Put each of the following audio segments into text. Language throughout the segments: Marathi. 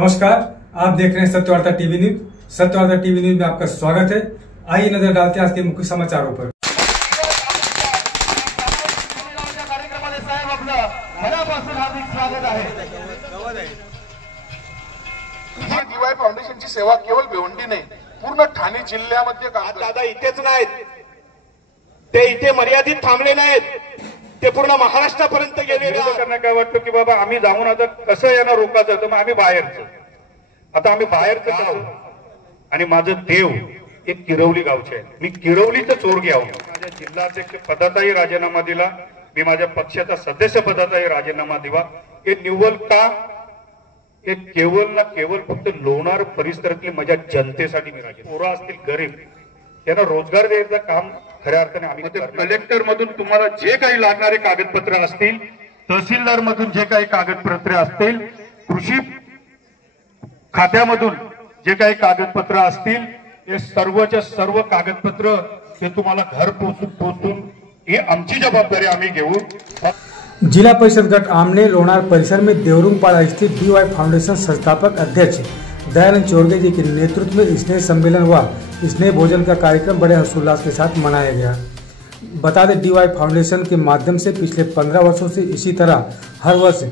नमस्कार, आप देख रहे हैं Satyavarta TV news. Satyavarta TV news में आपका स्वागत है। आइए नजर डालते हैं आज के मुख्य समाचारों पर। डीवाय फाउंडेशनची सेवा केवळ भिवंडी नाही, पूर्ण ठाणे जिल्ह्यामध्ये काम दादा इथेच नाहीत, ते इथे मर्यादित थांबले नाहीत, ते पूर्ण महाराष्ट्रापर्यंत गेले। त्यांना काय वाटतं की बाबा आम्ही जाऊन आता कसं यांना रोखायचं, तर मग आम्ही बाहेरचं आता आम्ही बाहेरचं गाव आणि माझं देव एक किरवली गावचे आहे। मी किरवलीचं चोरगे आहोत। माझ्या जिल्हाध्यक्ष पदाचाही राजीनामा दिला, मी माझ्या पक्षाचा सदस्य पदाचाही राजीनामा दिला। हे निव्वळ का, हे केवळ ना केवळ फक्त लोणार परिसरातली माझ्या जनतेसाठी मी राजी। पोरं असतील गरीब, त्यांना रोजगार द्यायचं काम खऱ्या अर्थाने आम्ही कलेक्टर मधून तुम्हाला जे काही लागणारे कागदपत्र असतील, तहसीलदार मधून जे काही कागदपत्र असतील, कृषी खात्यामधून जे काही कागदपत्र असतील, हे सर्वच्या सर्व कागदपत्र हे तुम्हाला घर पोहोचून हे आमची जबाबदारी आम्ही घेऊ। जिला परिषद गट आमने लोणार परिसर में देवरुंगपाड़ा स्थित डीवाई फाउंडेशन संस्थापक अध्यक्ष दयानंद चोरगे जी के नेतृत्व में स्नेह सम्मेलन व स्नेह भोजन का कार्यक्रम बड़े हर्षोल्लास के साथ मनाया गया। बता दें, डीवाई फाउंडेशन के माध्यम से पिछले 15 वर्षों से इसी तरह हर वर्ष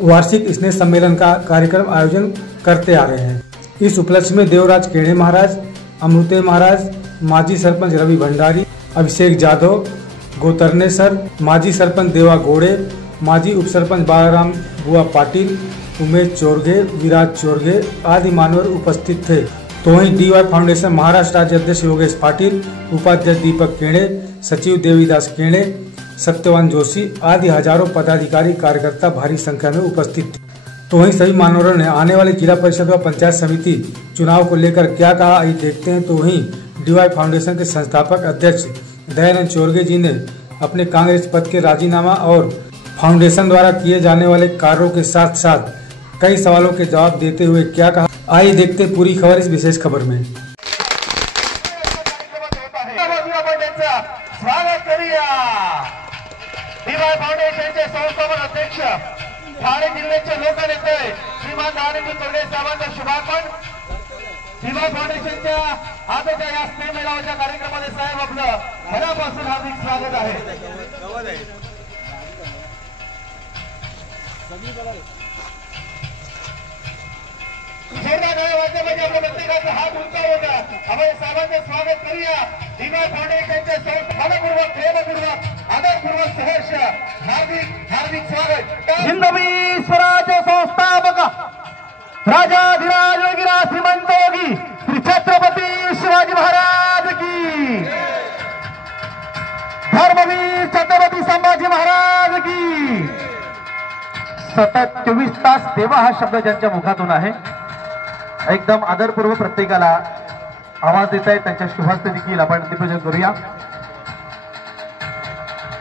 वार्षिक स्नेह सम्मेलन का कार्यक्रम आयोजन करते आ रहे हैं। इस उपलक्ष्य में देवराज केणे महाराज, अमृते महाराज, माजी सरपंच रवि भंडारी, अभिषेक जाधव, गोतरने सर, माजी सरपंच देवा गोड़े, माजी उपसरपंच बालाराम बुआ पाटिल, उमेश चोरगे, विराज चोरगे आदि मान्यवर उपस्थित थे। तो वहीं डीवाई फाउंडेशन महाराष्ट्र राज्य अध्यक्ष योगेश पाटिल, उपाध्यक्ष दीपक केणे, सचिव देवीदास केणे, सत्यवान जोशी आदि हजारों पदाधिकारी कार्यकर्ता भारी संख्या में उपस्थित थे। तो वहीं सभी मान्यवरों ने आने वाले जिला परिषद व पंचायत समिति चुनाव को लेकर क्या कहा, आइए देखते हैं। तो वहीं डीवाई फाउंडेशन के संस्थापक अध्यक्ष दयानंद चोरगे जी ने अपने कांग्रेस पद के राजीनामा और फाउंडेशन द्वारा किए जाने वाले कार्यों के साथ साथ कई सवालों के जवाब देते हुए क्या कहा, आइए देखते पूरी खबर इस विशेष खबर में। स्वागत करूया डीवाय फाउंडेशनचे संस्थापक अध्यक्ष ठाणे जिल्ह्याचे लोकनेते श्रीमान दयानंद चोरगे साहेबांचा शुभागमन। डीवाय फाउंडेशनच्या आजच्या या स्नेह मेळाव्याच्या कार्यक्रमामध्ये साहेब आपलं मनापासून हार्दिक स्वागत आहे। जोरदार टाळ्या वाजल्या पाहिजे, आपल्या प्रत्येकाचा हात उंचा होता। आपण साहेबांचे स्वागत करूया। डीवाय फाउंडेशनचे मनपूर्वक, प्रेमपूर्वक, आदरपूर्वक, सहर्ष हार्दिक स्वागत। हिंदवी स्वराज्य संस्थापक राजाधिराज योगीराज श्रीमंत योगी श्री छत्रपती शिवाजी महाराज की, धर्मवीर छत्रपती संभाजी महाराज की। सतत 24 तास सेवा हा शब्द ज्यांच्या मुखातून आहे, एकदम आदरपूर्वक प्रत्येकाला आवाज देत आहे, त्यांच्या शुभास्ते देखील आपण दीपपूजन करूया।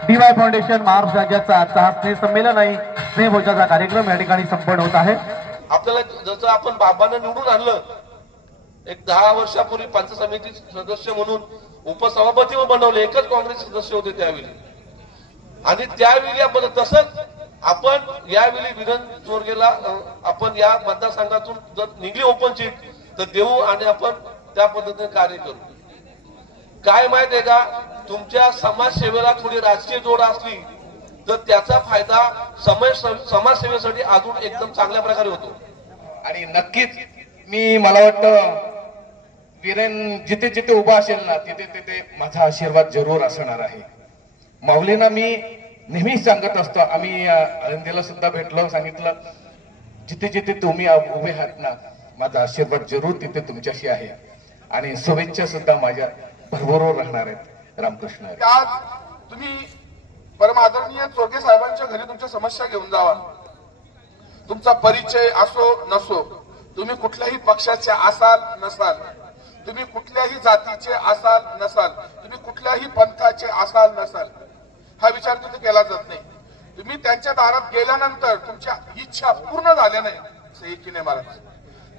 डीवाय फाउंडेशन महाराष्ट्र राज्याचा आजचा हा स्नेह संमेलन आणि स्नेह भोजनाचा कार्यक्रम या ठिकाणी संपन्न होत आहे। आपल्याला जसं आपण बाबांना निवडून आणलं, एक 10 वर्षापूर्वी पंचायत समिती सदस्य म्हणून उपसभापती बनवले, एकच काँग्रेस सदस्य होते त्यावेळी, आणि त्यावेळी आपण तसंच आपण यावेळी वीरेंद्र चोरगेला आपण या मतदारसंघातून जर निघली ओपन सीट तर देऊ आणि आपण त्या पद्धतीने कार्य करू। काय माहित आहे का, तुमच्या समाजसेवेला थोडी राजकीय जोड असली तर त्याचा फायदा समाजसेवेसाठी अजून एकदम चांगल्या प्रकारे होतो। आणि नक्कीच मला वाटतं वीरेन जिथे जिथे उभा असेल ना, तिथे तिथे माझा आशीर्वाद जरूर असणार आहे। माऊलींना मी नेहमी सांगत असतो, आम्ही आनंदीला सुद्धा भेटलो, सांगितलं जिथे जिथे तुम्ही उभे आहात ना, माझा आशीर्वाद जरूर तिथे तुमच्याशी आहे आणि शुभेच्छा सुद्धा माझ्या भरभरून राहणार आहेत। रामकृष्ण। आज तुम्ही परम आदरणीय चोरगे साहेबांच्या घरी तुमच्या समस्या घेऊन जावा। तुमचा परिचय असो नसो, तुम्ही कुठल्याही पक्षाचे असाल नसाल, तुम्ही कुठल्याही जातीचे असाल नसाल, तुम्ही कुठल्याही पंथाचे असाल नसाल, हा विचार तिथे केला जात नाही। तुम्ही त्यांच्या दारात गेल्यानंतर तुमच्या इच्छा पूर्ण झाल्या नाही, सही की नाही महाराज,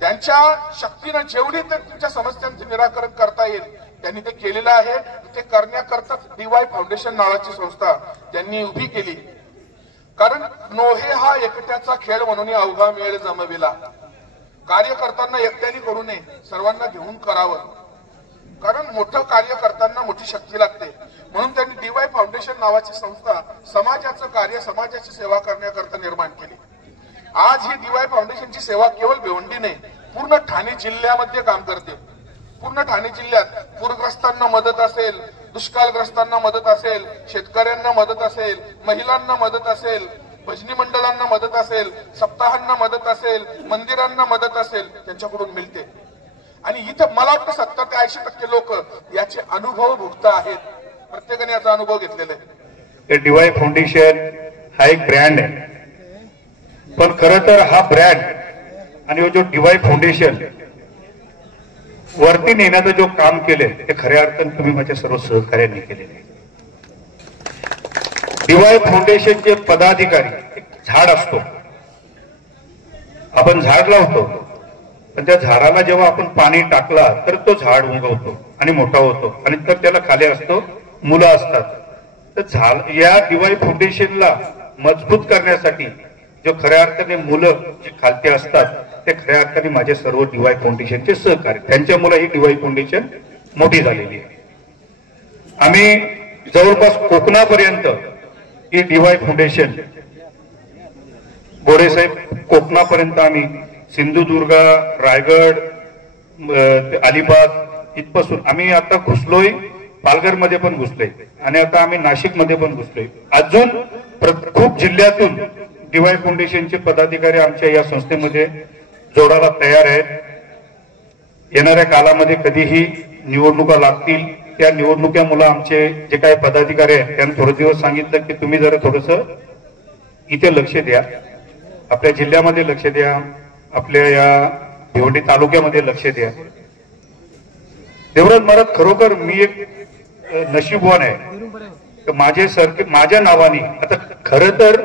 त्यांच्या शक्तीने जेवढी ते तुमच्या समस्यांचे निराकरण करता येईल त्यांनी ते केलेलं आहे। ते करण्याकरता डीवाय फाउंडेशन नावाची संस्था त्यांनी उभी केली, कारण नोहे हा एकट्याचा खेळ म्हणून अवघा मेळ जमविला। कार्य करताना एकट्याने करू नये, सर्वांना घेऊन करावं, कारण मोठं कार्य करताना मोठी शक्ती लागते. म्हणून त्यांनी DY फाउंडेशन नावाची संस्था समाजाचं कार्य, समाजाची सेवा करण्याकरता निर्माण केली. आज ही DY फाउंडेशनची सेवा केवळ भिवंडी नाही, पूर्ण ठाणे जिल्ह्यामध्ये काम करते. पूर्ण ठाणे जिल्ह्यात पूरग्रस्तांना मदत असेल, दुष्काळग्रस्तांना मदत असेल, शेतकऱ्यांना मदत असेल, महिलांना मदत असेल, भजनी मंडळांना मदत असेल, सप्ताहांना मदत असेल, मंदिरांना मदत असेल, त्यांच्याकडून मिळते. आणि इथं मला वाटतं 70 ते 80% लोक याचे अनुभव भुगत आहेत. प्रत्येकाने याचा अनुभव घेतलेला आहे. DY फाउंडेशन हा एक ब्रँड आहे, पण खरं तर हा ब्रँड आणि जो DY फाउंडेशन वरती नेण्याचं जो काम केलंय ते खऱ्या अर्थाने तुम्ही माझ्या सर्व सहकार्यांनी केलेले. DY फाउंडेशनचे पदाधिकारी, एक झाड असतो, आपण झाड लावतो, पण त्या झाडाला जेव्हा आपण पाणी टाकला तर तो झाड उगवतो आणि मोठा होतो, आणि तर त्याला खाली असतो मुलं असतात. तर झाड या DY फाउंडेशनला मजबूत करण्यासाठी जो खऱ्या अर्थाने मुलं जे खालती असतात ते खऱ्या अर्थाने माझे सर्व DY फाउंडेशनचे सहकारी, त्यांच्यामुळे ही DY फाउंडेशन मोठी झालेली आहे. आम्ही जवळपास कोकणापर्यंत ही DY फाउंडेशन, गोडेसाहेब, कोकणापर्यंत आम्ही सिंधुदुर्ग, रायगड, अलिबाग इथपासून आम्ही आता घुसलोय, पालघरमध्ये पण घुसलोय आणि आता आम्ही नाशिकमध्ये पण घुसलोय. अजून खूप जिल्ह्यातून DY फाउंडेशनचे पदाधिकारी आमच्या या संस्थेमध्ये जोडायला तयार आहेत. येणाऱ्या काळामध्ये कधीही निवडणुका लागतील, त्या निवडणुकीमुळे आमचे जे काही पदाधिकारी आहेत त्यांनी थोडे दिवस सांगितलं की तुम्ही जरा थोडस इथे लक्ष द्या, आपल्या जिल्ह्यामध्ये लक्ष द्या, आपल्या या भिवंडी तालुक्यामध्ये लक्ष द्या. देवराज महाराज, खरोखर मी एक नशीबवान आहे. माझ्या नावाने आता खरं तर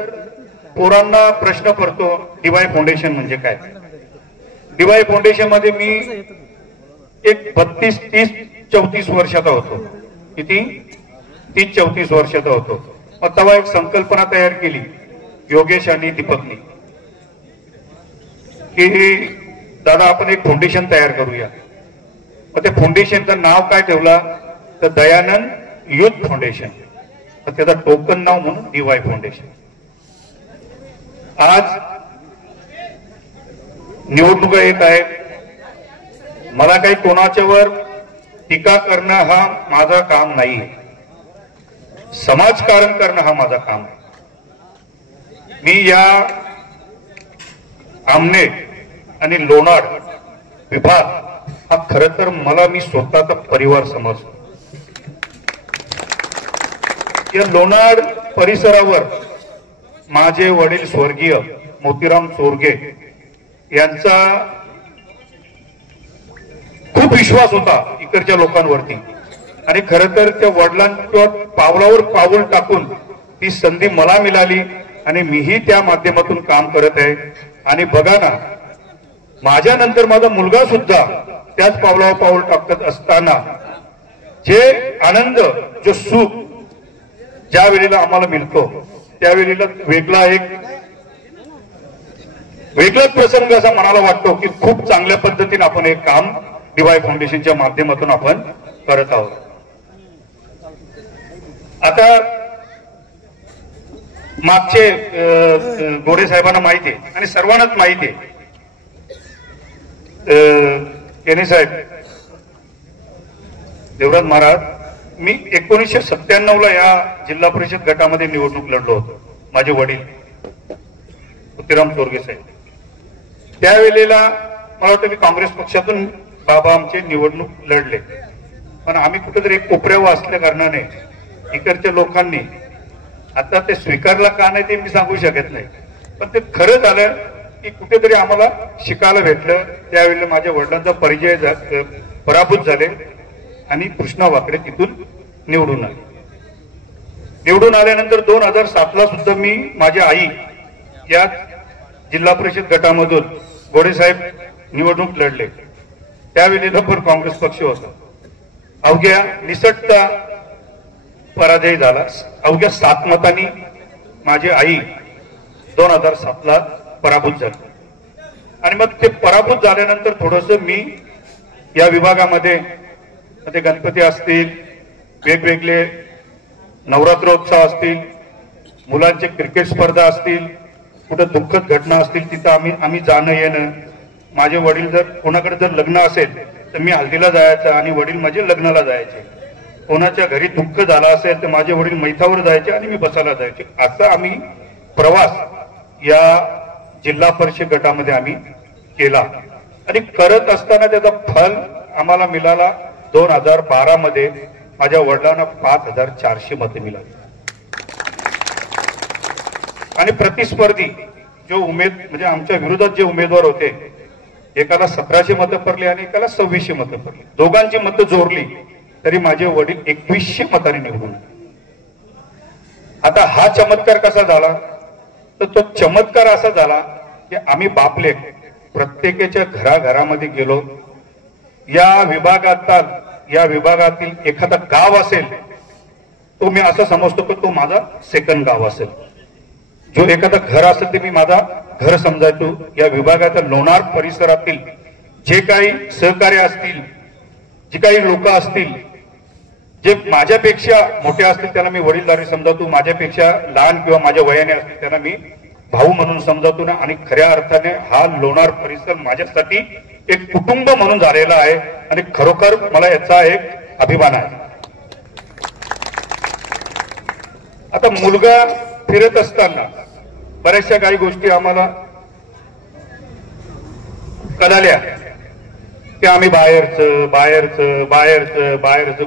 पोरांना प्रश्न पडतो DY फाउंडेशन म्हणजे काय. DY फाउंडेशन मध्ये मी एक 32-34 वर्षाचा होतो. किती? 30-34 वर्षाचा होतो. मग तेव्हा एक संकल्पना तयार केली योगेश आणि दीपकनी की दादा आपण एक फाउंडेशन तयार करूया. मग त्या फाउंडेशनचं नाव काय ठेवला तर दयानंद युथ फाउंडेशन. त्याचं टोकन नाव म्हणून DY फाउंडेशन. आज निवडणुका येत आहेत. मला काही कोणाच्यावर टीका करणं हा माझं काम नाही, समाजकारण करणं हा माझं काम आहे. मी या आमने आणि लोणार विभाग हा खरं तर मला मी स्वतःचा परिवार समजतो. या लोणार परिसरावर माझे वडील स्वर्गीय मोतीराम चोरगे यांचा खूप विश्वास होता इकडच्या लोकांवरती, आणि खरं तर त्या वडिलांच्या पावलावर पाऊल टाकून ती संधी मला मिळाली आणि मीही त्या माध्यमातून काम करत आहे. आणि बघा ना, माझ्या नंतर माझा मुलगा सुद्धा त्याच पावलावर पाऊल टाकत असताना जे आनंद, जो सुख ज्या वेळेला आम्हाला मिळतो त्यावेळेला वेगळाच प्रसंग असा मनाला वाटतो की खूप चांगल्या पद्धतीने आपण एक काम DY फाउंडेशनच्या माध्यमातून आपण करत आहोत. आता मागचे गोरे साहेबांना माहिती आहे आणि सर्वांनाच माहिती आहे, केने साहेब, देवराज महाराज, मी 1997ला या जिल्हा परिषद गटामध्ये निवडणूक लढलो होतो. माझे वडील मोतीराम चोरगे साहेब, त्यावेळेला मला वाटतं मी काँग्रेस पक्षातून बाबा आमचे निवडणूक लढले, पण आम्ही कुठेतरी एक कोपऱ्यावर असल्या कारणाने इकडच्या लोकांनी, आता ते स्वीकारला का नाही ते मी सांगू शकत नाही, पण ते खरं झालं की कुठेतरी आम्हाला शिकायला भेटलं. त्यावेळेला माझ्या वडिलांचा परिचय पराभूत झाले आणि कृष्णा वाकडे तिथून निवडून आले. निवडून आल्यानंतर 2007ला सुद्धा मी माझ्या आई या जिल्हा परिषद गटामधून गोडेसाहेब निवडणूक लढले. त्यावेळेला पण काँग्रेस पक्ष होता. अवघ्या निसटता पराजय झाला. अवघ्या 7 मतांनी माझी आई 2007ला पराभूत झाली. आणि मग ते पराभूत झाल्यानंतर थोडंसं मी या विभागामध्ये ते गणपती असतील, वेगवेगळे नवरात्रोत्सव असतील, मुलांचे क्रिकेट स्पर्धा असतील, कुठं दुःखद घटना असतील तिथं आम्ही जाणं येणं. माझे वडील जर कोणाकडे जर लग्न असेल तर मी हल्दीला जायचं आणि वडील माझे लग्नाला जायचे. कोणाच्या घरी दुःख झालं असेल तर माझे वडील मैथावर जायचे आणि मी बसायला जायचे. असा आम्ही प्रवास या जिल्हा परिषद गटामध्ये आम्ही केला आणि करत असताना त्याचा फल आम्हाला मिळाला. 2012 मध्ये माझ्या वडिलांना 5400 मतं मिळाली आणि प्रतिस्पर्धी जो म्हणजे आमच्या विरोधात जे उमेदवार होते, एकाला 1700 मतं पडली आणि एकाला 2600 मतं पडली. दोघांची मतं जोडली तरी माझे वडील 2100 मतांनी निवडून. आता हा चमत्कार कसा झाला, तर तो चमत्कार असा झाला की आम्ही बापले प्रत्येकाच्या घराघरामध्ये गेलो. या विभागातील एखादा गाव असेल तो मी असं समजतो की तो माझा सेकंड गाव असेल. जो एखादा घर असेल ते मी माझा घर समजायचो. या विभागाच्या लोणार परिसरातील जे काही सहकार्य असतील, जे काही लोक असतील, जे माझ्यापेक्षा मोठे असतील त्यांना मी वडीलधारी समजावतो, माझ्यापेक्षा लहान किंवा माझ्या वयाने असतील त्यांना मी भाऊ म्हणून समजावतो ना. आणि खऱ्या अर्थाने हा लोणार परिसर माझ्यासाठी एक कुटुंब म्हणून झालेला आहे आणि खरोखर मला याचा एक अभिमान आहे. आता मुलगा फिरत असताना बऱ्याचशा काही गोष्टी आम्हाला कळाल्या की आम्ही बाहेरचं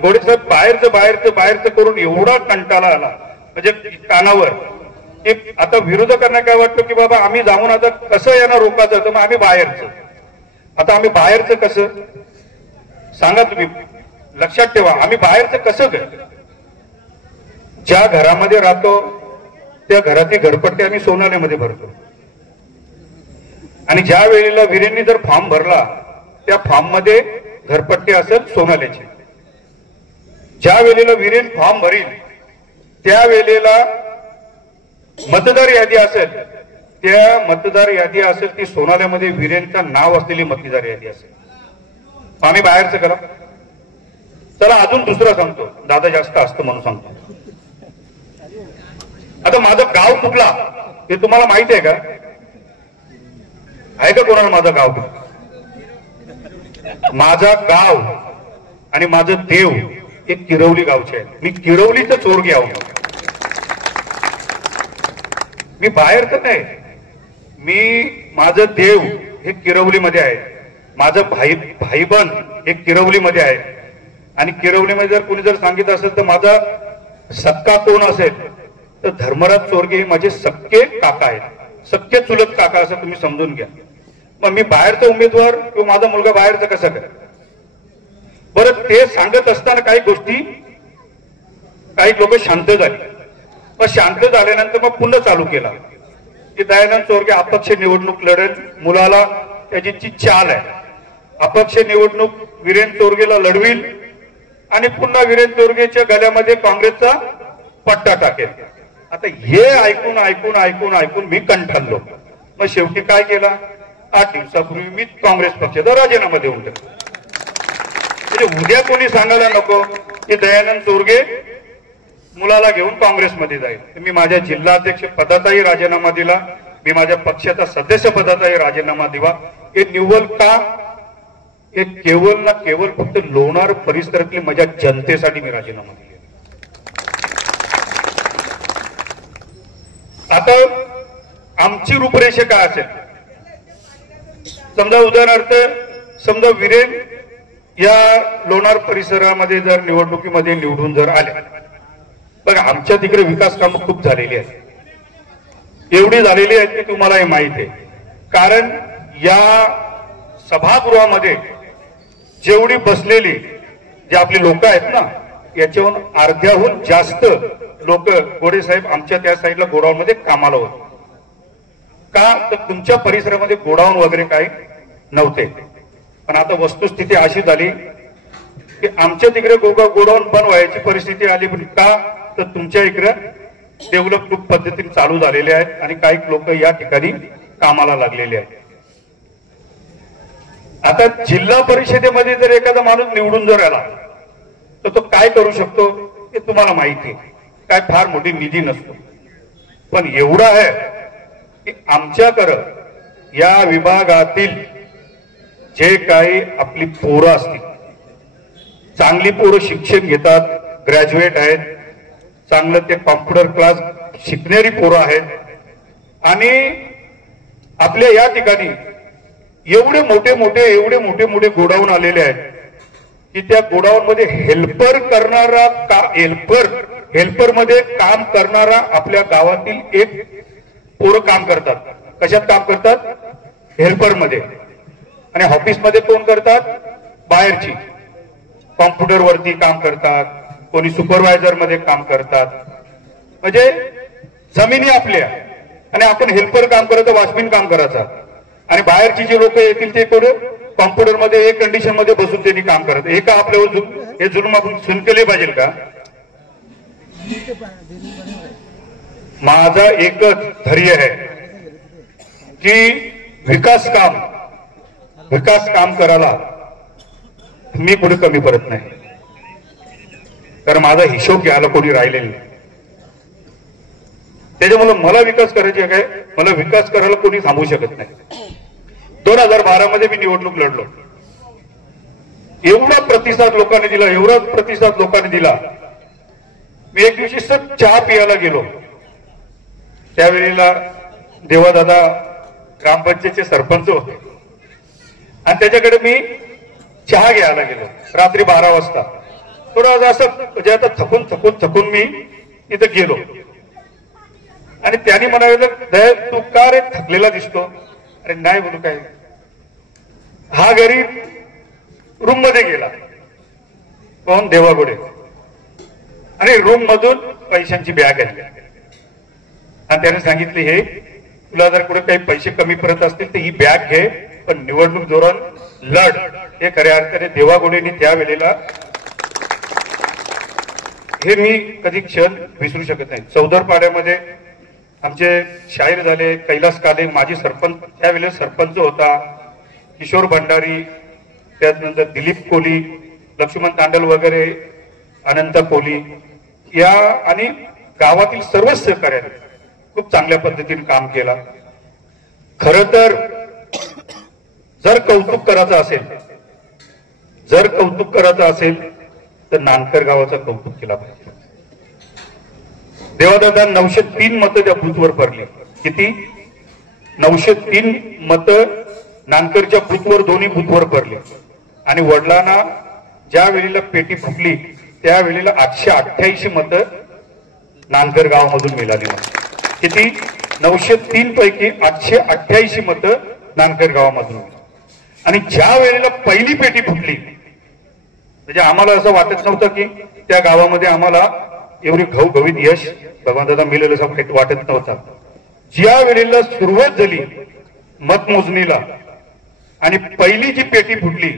गोडेसाहेब बाहेरचं करून एवढा कंटाळा आला म्हणजे कानावर की आता विरोधकांना काय वाटतं की बाबा आम्ही जाऊन आता कसं यांना रोखायचं, तर मग आम्ही बाहेरचं. आता आम्ही बाहेरचं कसं सांगा तुम्ही, लक्षात ठेवा. आम्ही बाहेरचं कसं ज्या घरामध्ये राहतो त्या घराची घरपट्टी आम्ही सोनाल्यामध्ये भरतो आणि ज्या वेळेला वीरेंनी जर फॉर्म भरला त्या फॉर्म मध्ये घरपट्टी असेल सोनाल्याची. ज्या वेळेला वीरेन फॉर्म भरील त्या वेळेला मतदार यादी असेल, त्या मतदार यादी असेल ती सोनाल्यामध्ये वीरेंचं नाव असलेली मतदार यादी असेल. आम्ही बाहेरचं करा. चला अजून दुसरं सांगतो, दादा जास्त असतं म्हणून सांगतो. आता माझं गाव कुठला हे तुम्हाला माहिती आहे का? आहे का कोणाला माझं गाव? माझा गाव आणि माझं देव एक किरवली गावचे आहे. मी किरवलीचं चोरगे आहो. मी बाहेरच नाही. माझं देव हे किरवलीमध्ये आहे. माझं भाईबंद हे किरवलीमध्ये आहे आणि किरवलीमध्ये जर कोणी जर सांगितलं असेल तर माझा सक्का कोण असेल तर धर्मराज चोरगे हे माझे सक्के काका आहेत. सक्के चुलत काका असं तुम्ही समजून घ्या. मग मी बाहेरचा उमेदवार किंवा माझा मुलगा बाहेरचा कसं काय? बरं ते सांगत असताना काही गोष्टी काही लोक शांत झाली. मग शांत झाल्यानंतर मग पुन्हा चालू केला की दयानंद चोरगे अपक्ष निवडणूक लढेल. मुलाला त्याची चाल आहे. अपक्ष निवडणूक वीरेन चोरगेला लढवील आणि पुन्हा वीरेन चोरगेच्या गळ्यामध्ये काँग्रेसचा पट्टा टाकेल. आता हे ऐकून मी कंटाळलो. मग शेवटी काय केला, 8 दिवसापूर्वी मी काँग्रेस पक्षाचा राजीनामा देऊन टाकला. म्हणजे उद्या कोणी सांगायला नको की दयानंद चोरगे मुलाला घेऊन काँग्रेसमध्ये जाईल. मी माझ्या जिल्हाध्यक्ष पदाचाही राजीनामा दिला, मी माझ्या पक्षाचा सदस्य पदाचाही राजीनामा दिला. हे निव्वळ का? हे केवळ ना केवळ फक्त लोणार परिसरातली माझ्या जनतेसाठी मी राजीनामा दिला. आता आमची रूपरेषा काय असेल, समजा उदाहरणार्थ समजा वीरेन या लोणार परिसरामध्ये जर निवडणुकीमध्ये निवडून जर आले, बघा आमच्या तिकडे विकास कामं खूप झालेली आहेत. एवढी झालेली आहेत की तुम्हाला हे माहित आहे. कारण या सभागृहामध्ये जेवढी बसलेली जे आपली लोक आहेत ना, याच्याहून अर्ध्याहून जास्त लोक गोडे साहेब आमच्या त्या साईडला गोडाऊन मध्ये कामाला होते. का तर तुमच्या परिसरामध्ये गोडाऊन वगैरे काही नव्हते. पण आता वस्तुस्थिती अशी झाली की आमच्या तिकडे गोडाऊन बंद व्हायची परिस्थिती आली. पण का तर तुमच्या इकडे डेव्हलप खूप पद्धतीने चालू झालेले आहेत आणि काही लोक या ठिकाणी कामाला लागलेले आहेत. आता जिल्हा परिषदेमध्ये जर एखादा माणूस निवडून जर आला तर तो काय करू शकतो हे तुम्हाला माहिती आहे. काय फार मोठी निधी नसतो, पण एवढं आहे की आमच्याकडं या विभागातील जे काही आपली पोरं असतील, चांगली पोरं शिक्षण घेतात, ग्रॅज्युएट आहेत, चांगलं ते कॉम्प्युटर क्लास शिकणारी पोरं आहेत आणि आपल्या या ठिकाणी एवढे मोठे मोठे गोडाऊन आलेले आहेत की त्या गोडाऊन मध्ये हेल्पर मध्ये काम करणारा आपल्या गावातील एक पोरं काम करतात. कशात काम करतात? हेल्पर मध्ये. आणि ऑफिस मध्ये कोण करतात? बाहेरची. कॉम्प्युटर वरती काम करतात, कोणी सुपरवायझर मध्ये काम करतात. म्हणजे जमिनी आपल्या आणि आपण हेल्पर काम करायचं, वॉचमॅन काम करायचं. आणि बाहेरची जे लोक येतील ते कॉम्प्युटर मध्ये एक कंडिशन मध्ये बसून त्यांनी काम करत. हे का आपल्यावर हे जुलूम आपण सुन केले पाहिजे का? माझा एकच ध्येय आहे की विकास काम करायला मी पुढे कमी पडत नाही, कारण माझा हिशोब घ्यायला कोणी राहिलेला नाही. त्याच्यामुळे मला विकास करायचे काय, मला विकास करायला कोणी थांबवू शकत नाही. 2012 मध्ये मी निवडणूक लढलो. एवढा प्रतिसाद लोकांनी दिला. मी एक दिवशी चहा पियाला गेलो. त्यावेळेला देवादादा ग्रामपंचायतचे सरपंच होते आणि त्याच्याकडे मी चहा घ्यायला गेलो रात्री 12 वाजता. थोडं असं म्हणजे आता थकून मी इथं गेलो आणि त्यांनी म्हणाले, तू का रे थकलेला दिसतो? अरे नाही बोलू काय. हा घरी रूम मध्ये गेला, कोण? देवागुडे. आणि रूम मधून पैशांची बॅग आणली आणि त्याने सांगितले, हे तुला जर कुठे काही पैसे कमी पडत असतील तर ही बॅग घे, पण निवडणूक धोरण लढ. हे खऱ्या अर्थाने देवागुडेंनी त्यावेळेला, हे मी कधी क्षण विसरू शकत नाही. चौदरपाड्यामध्ये आमचे शाहीर झाले, कैलास काले माजी सरपंच, त्यावेळेला सरपंच होता, किशोर भंडारी, त्यानंतर दिलीप कोली, लक्ष्मण तांडल वगैरे, अनंत कोली, या आणि गावातील सर्वच सहकार्याने खूप चांगल्या पद्धतीने काम केला. खर तर जर कौतुक करायचं असेल तर नानकर गावाचं कौतुक केला पाहिजे. देवादादा 903 मतं त्या बूथवर पडली. किती? 903 मतं नानकरच्या बूथवर, दोन्ही बूथवर पडली. आणि वडिलांना ज्या वेळेला पेटी फुटली त्यावेळेला 888 मतं नानकर गावामधून मिळाली. किती? 903 पैकी 888 मतं नानकर गावामधून. आणि ज्या वेळेला पहिली पेटी फुटली, म्हणजे आम्हाला असं वाटत नव्हतं की त्या गावामध्ये आम्हाला एवढी घवघवीत यश भगवंतदादा मिळेल असं वाटत नव्हतं. ज्या वेळेला सुरुवात झाली मतमोजणीला आणि पहिली जी पेटी फुटली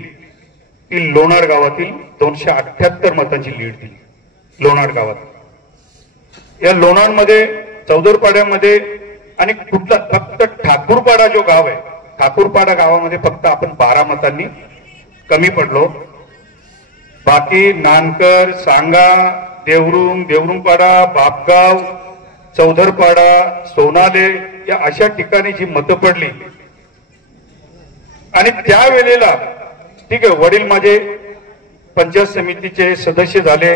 ती लोणार गावातील 278 मतांची लीड दिली. लोणार गावात, या लोणारमध्ये, चौदरपाड्यामध्ये आणि कुठला फक्त ठाकूरपाडा जो गाव आहे, ठाकूरपाडा गावामध्ये फक्त आपण 12 मतांनी कमी पडलो. बाकी नानकर, सांगा, देवरुंगपाडा, बापगाव, चौदरपाडा, सोनाले या अशा ठिकाणी जी मतं पडली. आणि त्यावेळेला ठीक आहे, वडील माझे पंचायत समितीचे सदस्य झाले,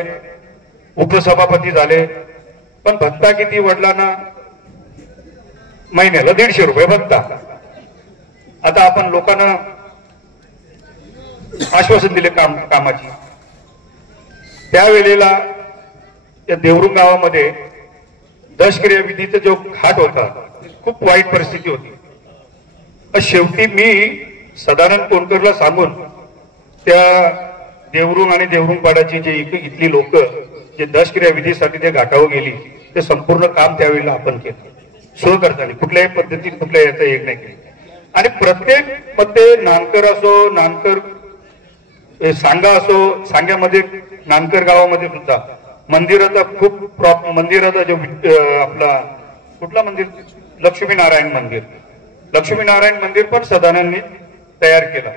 उपसभापती झाले, पण भत्ता किती वडिलांना? महिन्याला 150 रुपये भत्ता. आता आपण लोकांना आश्वासन दिले कामाची. त्यावेळेला त्या देवरुंग गावामध्ये दशक्रिया विधीचा जो घाट होता, खूप वाईट परिस्थिती होती. शेवटी मी सदानंद कोणकरला सांगून त्या देवरुंग आणि देवरुंगपाड्याची जे इथली लोक जे दशक्रिया विधीसाठी ते घाटावर गेली, ते संपूर्ण काम त्यावेळेला आपण केलं सहकर्त्याने, कुठल्याही पद्धतीत कुठल्या याचा एक नाही केली. आणि प्रत्येक मध्ये नानकर असो, नानकर सांगा असो, सांग्यामध्ये नानकर गावामध्ये सुद्धा मंदिराचा खूप मंदिराचा जो आपला कुठला मंदिर, लक्ष्मीनारायण मंदिर पण सदानंदनी तयार केला.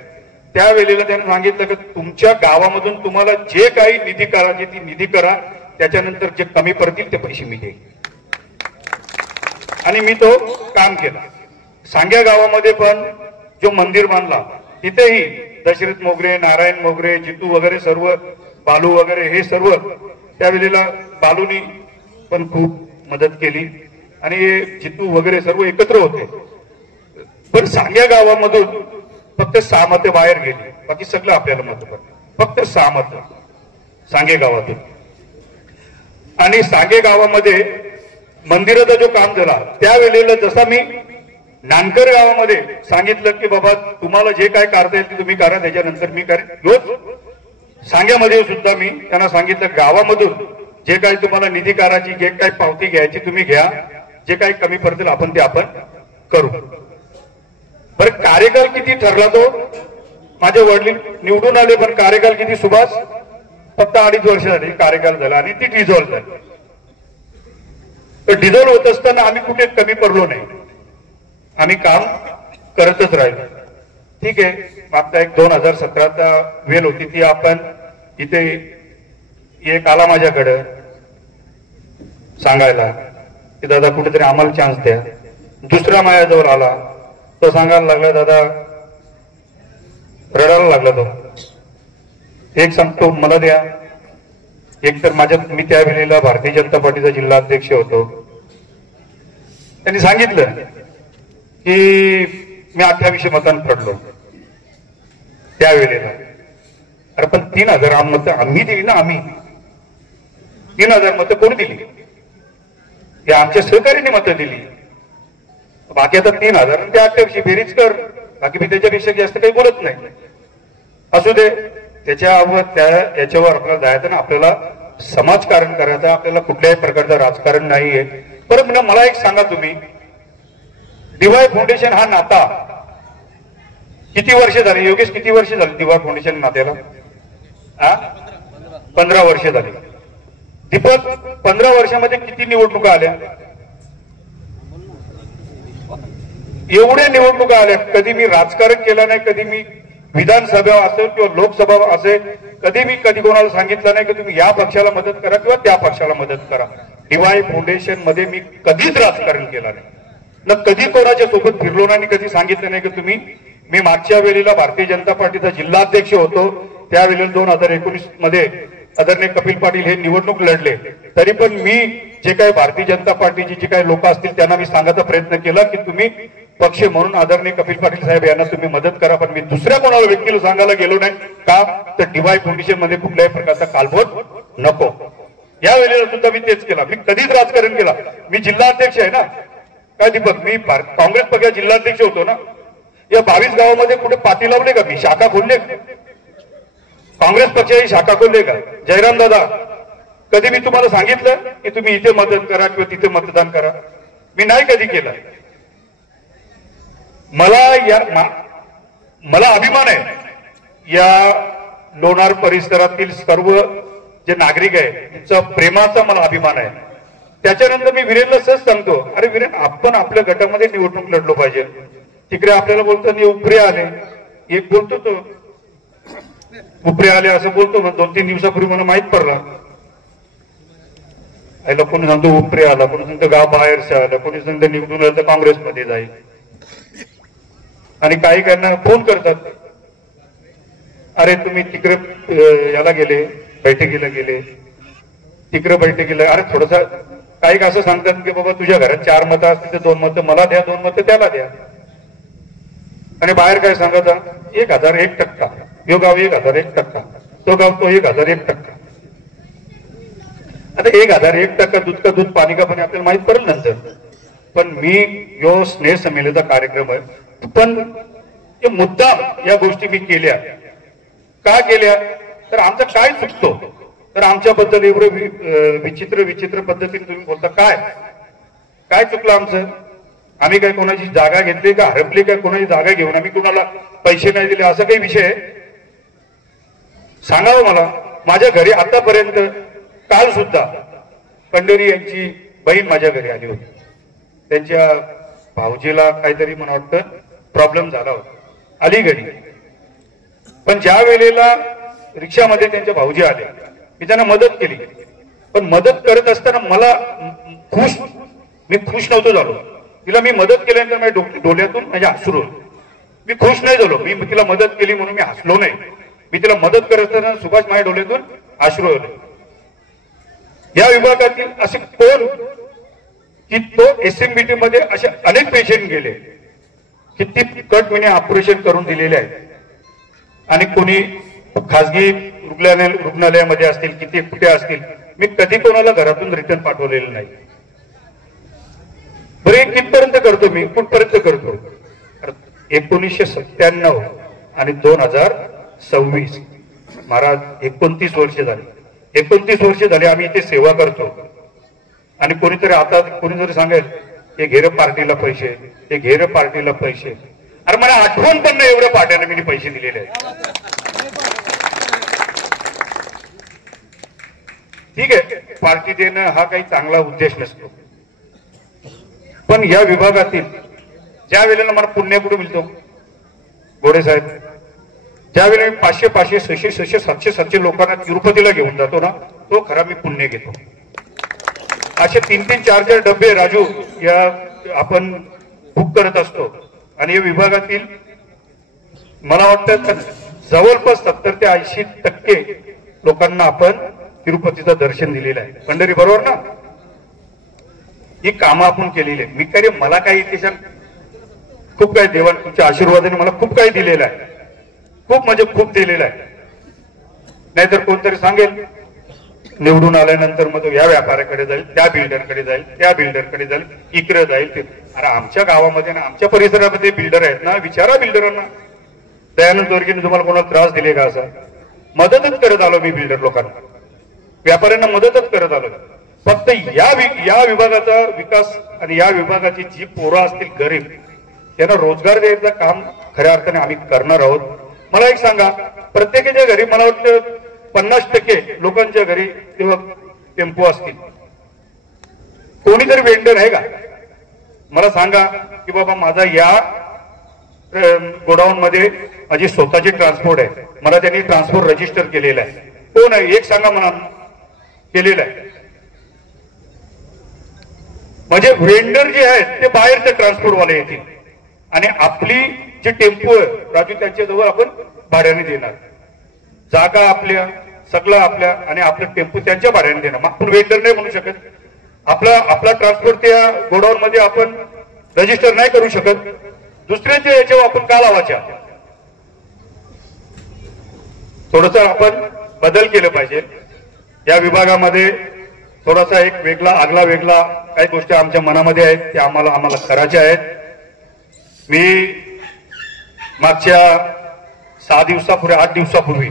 त्यावेळेला त्याने सांगितलं की तुमच्या गावामधून तुम्हाला जे काही निधी करायची ती निधी करा, त्याच्यानंतर जे कमी पडतील ते पैसे मी देईन. आणि मी तो काम केला. सांग्या गावामध्ये पण जो मंदिर बांधला तिथेही दशरथ मोगरे, नारायण मोगरे, जितू वगैरे सर्व, बालू वगैरे हे सर्व त्यावेळेला बालूनी पण खूप मदत केली आणि जितू वगैरे सर्व एकत्र होते. पण सांग्या गावामधून फक्त 6 मतं बाहेर गेली, बाकी सगळं आपल्याला मतं पडलं. फक्त 6 मतं सांगे गावातून. आणि सांगे गावामध्ये मंदिराचा जो काम झाला त्यावेळेला जसा मी नानकर गावामध्ये सांगितलं की बाबा तुम्हाला जे काय करता येईल ते तुम्ही करा, त्याच्यानंतर मी करेन. रोज सांग्यामध्ये सुद्धा मी त्यांना सांगितलं गावामधून जे काही तुम्हाला निधी करायची, जे काही पावती घ्यायची तुम्ही घ्या, जे काही कमी पडतील आपण ते आपण करू. बरं कार्यकाल किती ठरला तो? माझे वडील निवडून आले पण कार्यकाल किती सुभाष? फक्त 2.5 वर्ष झाली कार्यकाल झाला आणि ती डिझॉल्व्ह झाली. तर डिझॉल्व्ह होत असताना आम्ही कुठे कमी पडलो नाही, आम्ही काम करतच राहिलो. ठीक आहे, मागचा एक 2017चा वेळ होती ती आपण इथे एक आला माझ्याकडे सांगायला की दादा कुठेतरी आम्हाला चान्स द्या. दुसरा माझ्याजवळ आला, तो सांगायला लागला दादा, रडायला लागला तो. एक सांगतो मला द्या, एक तर मी त्यावेळेला भारतीय जनता पार्टीचा जिल्हा अध्यक्ष होतो. त्यांनी सांगितलं की मी 2800 मतांनी पडलो त्यावेळेला. अरे पण 3000 मतं आम्ही दिली ना, आम्ही 3000 मतं कोणी दिली? हे आमच्या सहकार्याने मतं दिली. बाकी आता 3000 आणि त्या 2800 बेरीज कर, बाकी मी त्याच्यापेक्षा जास्त काही बोलत नाही. असू दे, याच्यावर आपल्याला जायचं ना, आपल्याला समाजकारण करायचं, आपल्याला कुठल्याही प्रकारचं राजकारण नाहीये. परंतु मला एक सांगा तुम्ही, डीवाय फाउंडेशन हा नाता किती वर्ष झाली? योगेश किती वर्ष झाली डीवाय फाउंडेशन नात्याला? 15 वर्ष झाली. दीपक 15 वर्षामध्ये किती निवडणुका आल्या? एवढ्या निवडणुका आल्या. कधी मी राजकारण केलं नाही, कधी मी विधानसभा असेल किंवा लोकसभा असेल, कधी कोणाला सांगितलं नाही की तुम्ही या पक्षाला मदत करा किंवा त्या पक्षाला मदत करा. डीवाय फाउंडेशन मध्ये मी कधीच राजकारण केलं नाही, न कधी कोणाच्या सोबत फिरलो नाही, कधी सांगितलं नाही की मी मागच्या वेळेला भारतीय जनता पार्टीचा जिल्हाध्यक्ष होतो, त्यावेळेला 2019 मध्ये आदरणीय कपिल पाटील हे निवडणूक लढले, तरी पण मी जे काही भारतीय जनता पार्टीचे जे काही लोक असतील त्यांना मी सांगायचा प्रयत्न केला की तुम्ही पक्ष म्हणून आदरणीय कपिल पाटील साहेब यांना तुम्ही मदत करा. पण मी दुसऱ्या कोणाला व्यक्तीला सांगायला गेलो नाही. का तर डीवाय फाउंडेशन मध्ये कुठल्याही प्रकारचा कालबोट नको. या वेळेला सुद्धा मी तेच केला. मी कधीच राजकारण केला. मी जिल्हाध्यक्ष आहे ना. काय दीपक, मी काँग्रेस पक्षाचा जिल्हाध्यक्ष होतो ना. या 22 गावामध्ये कुठे पाती लावले का? मी शाखा खोलले? काँग्रेस पक्षाची शाखा खोलले का? जयराम दादा, कधी मी तुम्हाला सांगितलं की तुम्ही इथे मदत करा किंवा तिथे मतदान करा? मी नाही कधी केलं. मला अभिमान आहे या लोणार परिसरातील सर्व जे नागरिक आहे त्यांचा प्रेमाचा मला अभिमान आहे. त्याच्यानंतर मी वीरेनला सहज सांगतो, अरे वीरेन, आपण आपल्या गटामध्ये निवडणूक लढलो पाहिजे. तिकडे आपल्याला बोलतो उपरे आले, एक बोलतो तो उपरे आले असं बोलतो, 2-3 दिवसापूर्वी मला माहित पडला. आईला कोणी सांगतो उपरे आला, कोणी सांगतो गाव बाहेरचं आलं, कोणी सांगतो निवडून आलं तर काँग्रेसमध्ये जाईल. आणि काही काहींना फोन करतात, अरे तुम्ही तिकडे याला गेले, बैठकीला गेले, तिकडे बैठकीला. अरे थोडस काही असं सांगतात की बाबा तुझ्या घरात 4 मतं असतील तर 2 मतं मला द्या, 2 मतं त्याला द्या. आणि बाहेर काय सांगता, 1001%, यो गाव 1001%, तो गाव तो 1001%. आता 1001% दूध का दूध पाणी का पाणी आपल्याला माहित पडेल नंतर. पण मी यो स्नेह संमेलनाचा कार्यक्रम आहे, पण मुद्दाम या गोष्टी मी केल्या. का केल्या तर आमचं काय चुकतो, तर आमच्याबद्दल एवढं विचित्र पद्धतीने तुम्ही बोलता. काय चुकलं आमचं? आम्ही काय कोणाची जागा घेतली का, हरपली का? कोणाची जागा घेऊन आम्ही कोणाला पैसे नाही दिले असा काही विषय सांगावं मला. माझ्या घरी आतापर्यंत काल सुद्धा पंढरी यांची बहीण माझ्या घरी आली होती. त्यांच्या भाऊजीला काहीतरी मला वाटतं प्रॉब्लेम झाला होता, आली घरी. पण ज्या वेळेला रिक्षामध्ये त्यांचे भाऊजी आले, मी त्यांना मदत केली, पण मदत करत असताना मला मी खुश नव्हतो झालो. तिला मी मदत केल्यानंतर माझ्या डोळ्यातून माझे अश्रू होते. मी खुश नाही झालो. मी तिला मदत केली म्हणून मी हसलो नाही. मी तिला मदत करत असताना सुभाष माझ्या डोळ्यातून अश्रू होते. या विभागातील असे कोण की तो SMBT मध्ये असे अनेक पेशंट गेले, किती कट महिने ऑपरेशन करून दिलेले आहेत, आणि कोणी खासगी रुग्णालयामध्ये असतील, किती कुठे असतील, मी कधी कोणाला घरातून रिटर्न पाठवलेलं नाही. बरे कितपर्यंत करतो मी, कुठपर्यंत करतो. 1997 आणि 2026 महाराज 29 वर्ष झाली. 29 वर्ष झाली आम्ही इथे सेवा करतो. आणि कोणीतरी आता कोणीतरी सांगेल हे घेर पार्टीला पैसे, हे घेर पार्टीला पैसे. अरे मला आठवण पण नाही एवढ्या पार्ट्याने मी पैसे दिलेले आहेत. ठीक आहे, पार्टी देणं हा काही चांगला उद्देश नसतो, पण या विभागातील ज्या वेळेला मला पुण्य कुठे मिळतो, गोडे साहेब, ज्या वेळेला मी 500, 600, 700, 700 लोकांना तिरुपतीला घेऊन जातो ना, तो खरा मी पुण्य घेतो. असे 3-3, 4-4 डबे राजू या आपण बुक करत असतो. आणि या विभागातील मला वाटतं जवळपास 70 ते 80% लोकांना आपण तिरुपतीचं दर्शन दिलेलं आहे. पंढरी बरोबर ना. ही कामं आपण केलेली आहे. मी काय मला काही त्याच्यात खूप काही देवान तुमच्या आशीर्वादाने मला खूप काही दिलेलं आहे, खूप म्हणजे खूप दिलेलं आहे. नाहीतर कोणतरी सांगेल निवडून आल्यानंतर मग तो या व्यापाऱ्याकडे जाईल, त्या बिल्डरकडे जाईल, त्या बिल्डरकडे जाईल, इकडे जाईल. अरे आमच्या गावामध्ये ना, आमच्या परिसरामध्ये बिल्डर आहेत ना, विचारा बिल्डरांना. दयानंद जोरगेने तुम्हाला कोणाला त्रास दिले का? असा मदतच करत आलो मी बिल्डर लोकांना, व्यापाऱ्यांना मदतच करत आलो. फक्त या विभागाचा विकास आणि या विभागाची जी पोरं असतील गरीब, त्यांना रोजगार द्यायचं काम खऱ्या अर्थाने आम्ही करणार आहोत. मला एक सांगा, प्रत्येकाच्या घरी मला वाटतं 50% लोकांच्या घरी तेव्हा टेम्पो असतील. कोणीतरी वेंडर आहे का? मला सांगा की बाबा माझा या गोडाऊन मध्ये माझी स्वतःची ट्रान्सपोर्ट आहे, मला त्यांनी ट्रान्सपोर्ट रजिस्टर केलेलं आहे. कोण आहे एक सांगा मला केलेलं आहे. म्हणजे वेंडर जे आहेत ते बाहेरचे ट्रान्सपोर्टवाले येतील आणि आपली जी टेम्पो आहे राजू त्यांच्याजवळ आपण भाड्याने देणार. जागा आपल्या, सगळं आपल्या, आणि आपलं टेम्पो त्यांच्या भाड्याने देणार. मग आपण वेंडर नाही म्हणू शकत. आपला ट्रान्सपोर्ट त्या गोडाऊन मध्ये आपण रजिस्टर नाही करू शकत. दुसऱ्याच्या याच्यावर आपण का लावायच्या? थोडस आपण बदल केलं पाहिजे. या विभागामध्ये थोडासा एक वेगळा आगला वेगळा काही गोष्टी आमच्या मनामध्ये आहेत, त्या आम्हाला करायच्या आहेत. मी मागच्या 6 दिवसापूर्वी 8 दिवसापूर्वी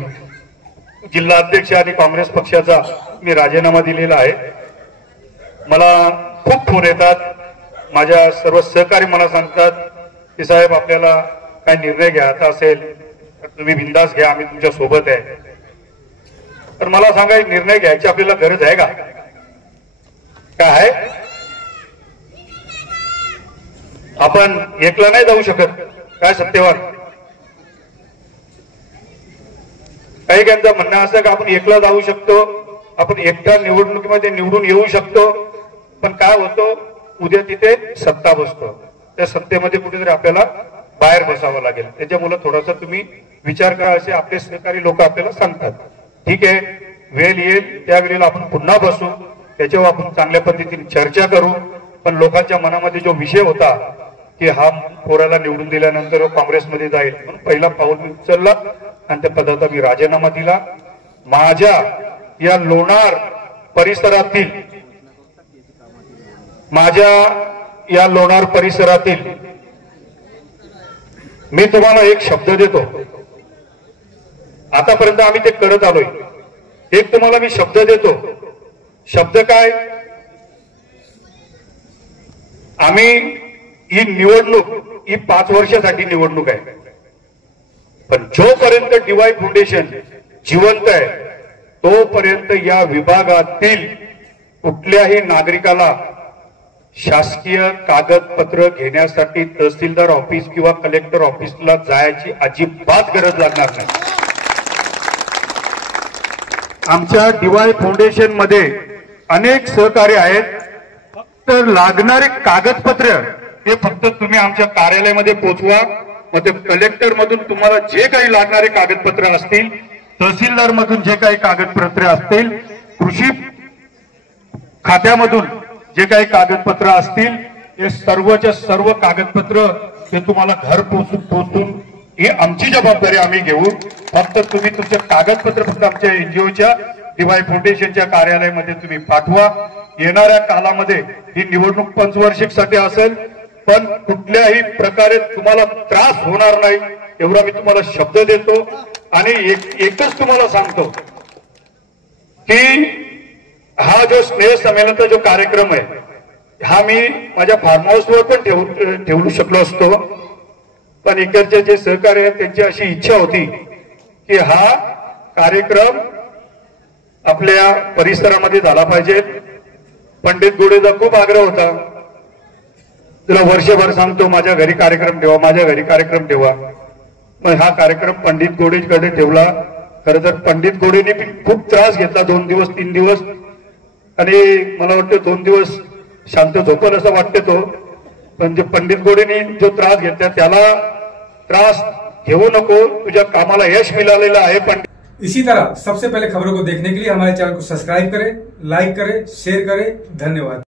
जिल्हा अध्यक्ष आणि काँग्रेस पक्षाचा मी राजीनामा दिलेला आहे. मला खूप फोन येतात, माझ्या सर्व सहकारी मला सांगतात की साहेब आपल्याला काय निर्णय घ्यायचा असेल तर तुम्ही बिंदास घ्या, आम्ही तुमच्या सोबत आहे. तर मला सांगा, निर्णय घ्यायची आपल्याला गरज आहे का? काय आहे? आपण एकला नाही जाऊ शकत. काय सत्यवान? काही त्यांचं म्हणणं असं का आपण एकला जाऊ शकतो, आपण एकट्या निवडणुकीमध्ये निवडून येऊ शकतो, पण काय होतं उद्या तिथे सत्ता बसतो, त्या सत्तेमध्ये कुठेतरी आपल्याला बाहेर बसावं लागेल. त्याच्यामुळे थोडासा तुम्ही विचार करा असे आपले सहकारी लोक आपल्याला सांगतात. ठीक आहे, वेळ येईल त्यावेळेला आपण पुन्हा बसू, त्याच्यावर आपण चांगल्या पद्धतीने चर्चा करू. पण लोकांच्या मनामध्ये जो विषय होता की हा पोराला निवडून दिल्यानंतर काँग्रेसमध्ये जाईल, म्हणून पहिला पाऊल मी उचलला आणि त्या पदाचा मी राजीनामा दिला. माझ्या या लोणार परिसरातील मी तुम्हाला एक शब्द देतो. आतापर्यंत आम्ही ते करत आलोय. एक तुम्हाला मी शब्द देतो. शब्द काय? आम्ही ही निवडणूक ही 5 वर्षासाठी निवडणूक आहे, पण जोपर्यंत DY फाउंडेशन जिवंत आहे तोपर्यंत या विभागातील कुठल्याही नागरिकाला शासकीय कागदपत्र घेण्यासाठी तहसीलदार ऑफिस किंवा कलेक्टर ऑफिसला जायची अजिबात गरज लागणार नाही. आमच्या डीवाय फाउंडेशन मध्ये अनेक सहकारी आहेत. फक्त लागणारे कागदपत्र हे फक्त तुम्ही आमच्या कार्यालयामध्ये पोहोचवा. मग ते कलेक्टर मधून तुम्हाला जे काही लागणारे कागदपत्र असतील, तहसीलदार मधून जे काही कागदपत्र असतील, कृषी खात्यामधून जे काही कागदपत्र असतील, हे सर्वच्या सर्व कागदपत्र ते तुम्हाला घर पोहोचून ही आमची जबाबदारी आम्ही घेऊ. फक्त तुम्ही तुमचे कागदपत्र फक्त आमच्या एनजीओच्या डीवाय फाउंडेशनच्या कार्यालयामध्ये तुम्ही पाठवा. येणाऱ्या कालामध्ये ही निवडणूक पंचवार्षिकसाठी असेल, पण कुठल्याही प्रकारे तुम्हाला त्रास होणार नाही एवढा मी तुम्हाला शब्द देतो. आणि एकच तुम्हाला सांगतो की हा जो स्नेह संमेलनाचा जो कार्यक्रम आहे हा मी माझ्या फार्म हाऊसवर पण ठेवू शकलो असतो, पण इकडचे जे सहकारी आहेत त्यांची अशी इच्छा होती की हा कार्यक्रम आपल्या परिसरामध्ये झाला पाहिजे. पंडित गोडेचा खूप आग्रह होता, तुला वर्षभर सांगतो माझ्या घरी कार्यक्रम ठेवा, माझ्या घरी कार्यक्रम ठेवा. मग हा कार्यक्रम पंडित गोडेकडे ठेवला. खरं तर पंडित गोडेने खूप त्रास घेतला, 2 दिवस 3 दिवस, आणि मला वाटतं 2 दिवस शांत झोपल असं वाटतं तो. पण जे पंडित गोडेने जो त्रास घेतला त्याला त्रास घेऊ नको, तुझ्या कामाला यश मिळालेलं आहे. पण इसी तरह सबसे पहले खबरों को देखने के लिए हमारे चैनल को सब्सक्राइब करें, लाइक करें, शेयर करें. धन्यवाद.